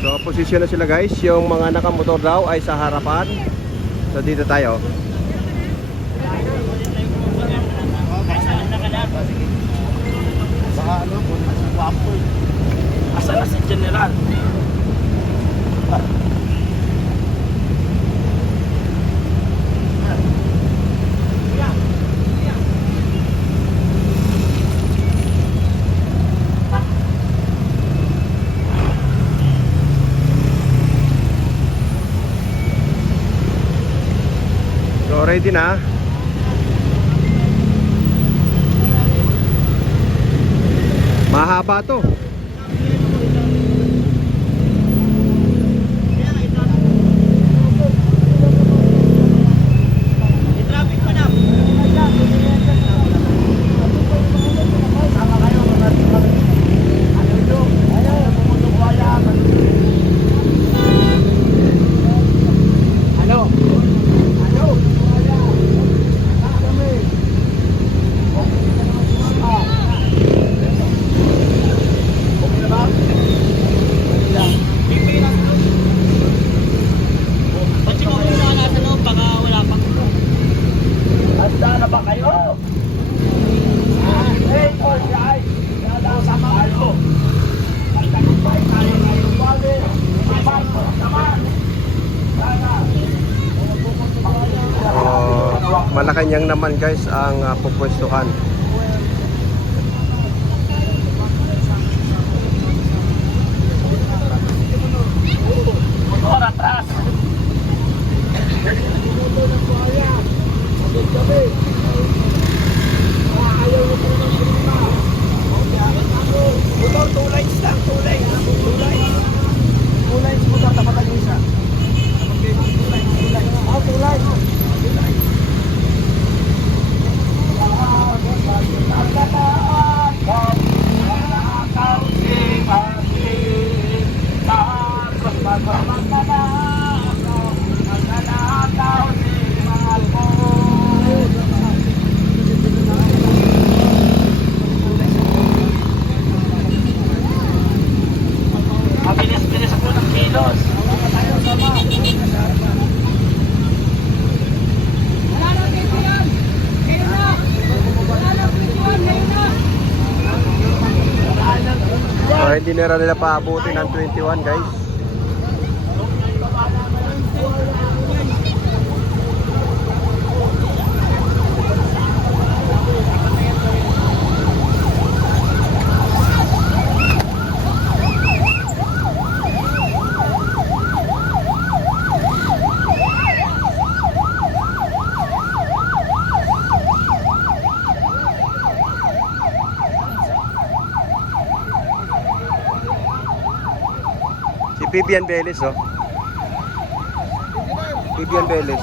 So posisyon na sila guys. Yung mga nakamotor daw ay sa harapan. So dito tayo. Baka ano, kung wapo. Asa na si General? So ready na. Mahaba to. Malacanang naman guys ang pupwestuhan. Motor atrás. Motor, 2 lines lang, 2 lines. 2 lines. 2 lines motor, dapat ang isa. 2 lines. 2 lines. Mabilis-bilis ako ng kilos. So hindi na nila paabutin ng 21 guys. Si Vivian Velez, oh. Vivian Velez.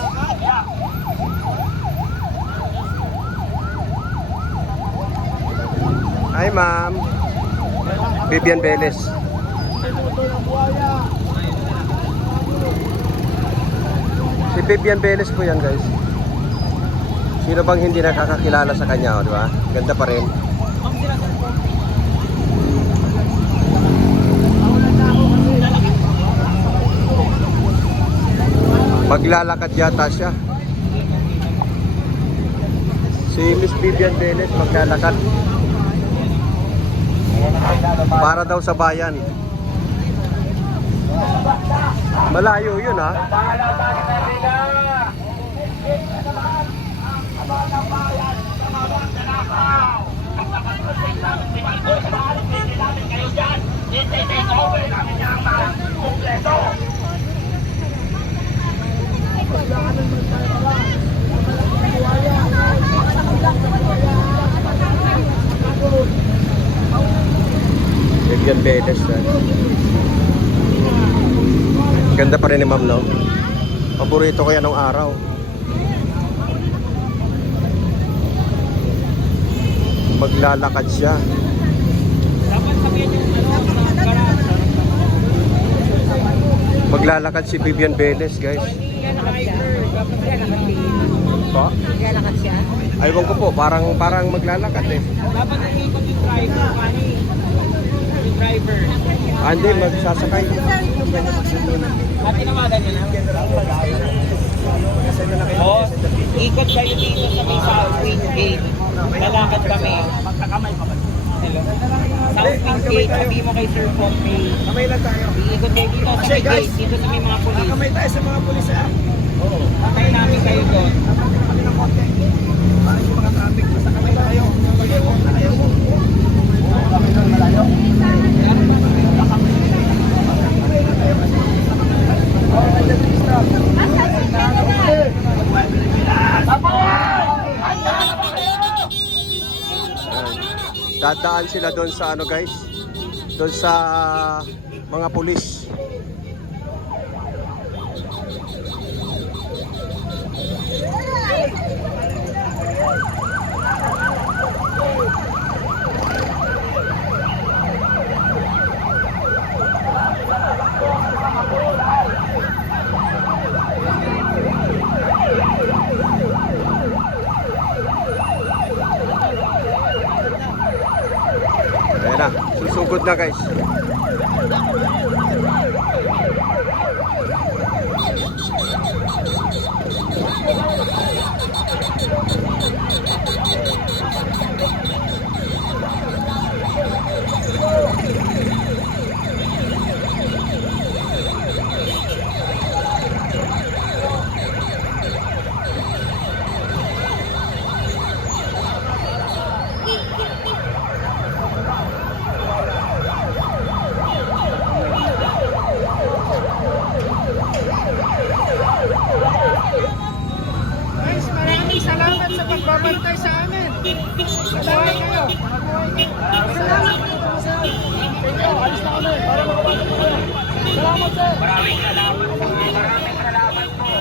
Hi, ma'am. Vivian Velez. Si Vivian Velez po yan, guys. Sino bang hindi nakakakilala sa kanya, oh, di ba? Ganda pa rin. Maglalakad yata siya. Si Miss Vivian Velez maglalakad. Para daw sa bayan. Malayo yun, ha? Vivian Velez, ha? Ganda pa rin ni ma'am, no? Paborito ko yan nung araw. Maglalakad siya. Maglalakad si Vivian Velez, guys. Pa? Maglalakad siya? Aywan ko po, parang maglalakad eh. Dapat nakikot yung driver, kani. Yung driver. Hindi, magsasakay. At tinawagan niyo na? Oo. Ikot kayo dito sa may Southwind Gate. Lalakad kami. Magkakamay pa ba? Hello? Southwind Gate, sabi mo kay Sir Pompey. Kamay lang tayo. Iikot kayo dito sa may gate, dito sa may mga pulis. Kamay tayo sa mga pulis ha. Oo. Kamay namin kayo doon. Kami ng konti. Para yung mga traffic. Basta kamay tayo. Mag-iwan na kayo. Kamay lang malayo. Dadaan sila doon sa ano guys, doon sa mga pulis. Ayan na, susugod na guys. Guys, maraming salamat sa pagbabantay sa amin. Salamat kayo. Salamat po, sir. Kayo, alis na kami. Para makabalik kayo. Salamat, sir. Maraming salamat po. Maraming salamat po.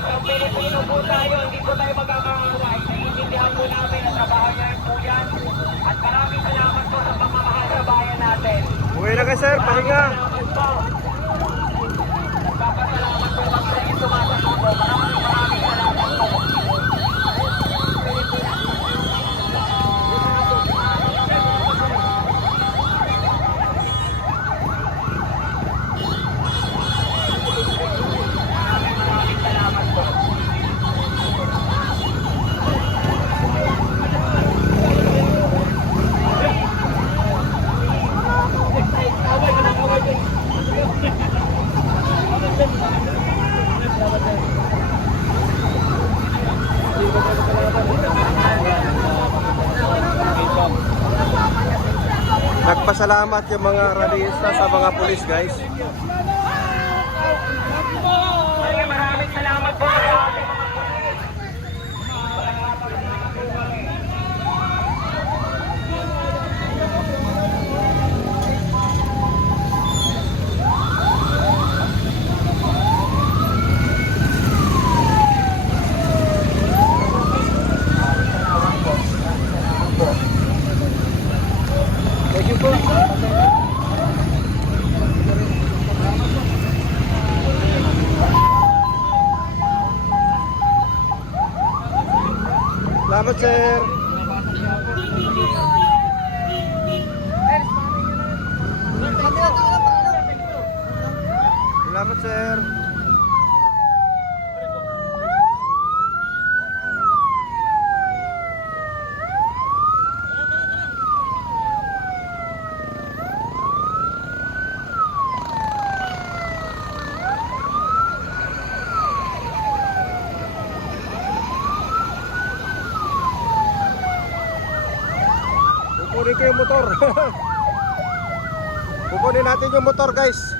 Ang Pilipino po tayo, hindi po tayo magkakaaway. Naiintindihan po namin ang trabaho niya rin po yan. At maraming salamat po sa pagmamahal sa bayan natin. Uwi na kayo sir, pahinga. Salamat po. Nagpapasalamat po kami sa inyong sumasaludo. Maraming salamat po. Maraming salamat po. Nagpasalamat yung mga rallyista sa mga pulis guys. Maraming salamat po sa ating mga Thank you po. Salamat sir. Salamat sir. Kukunin ko yung motor. Kukunin natin yung motor guys.